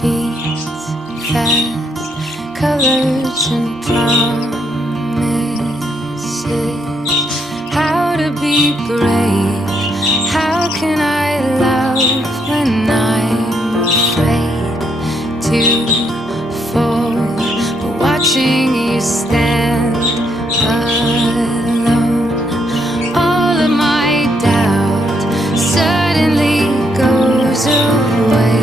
beats fast, colors and promises. How to be brave? How can I love when I'm afraid to fall? But watching you stand alone, all of my doubt suddenly goes away.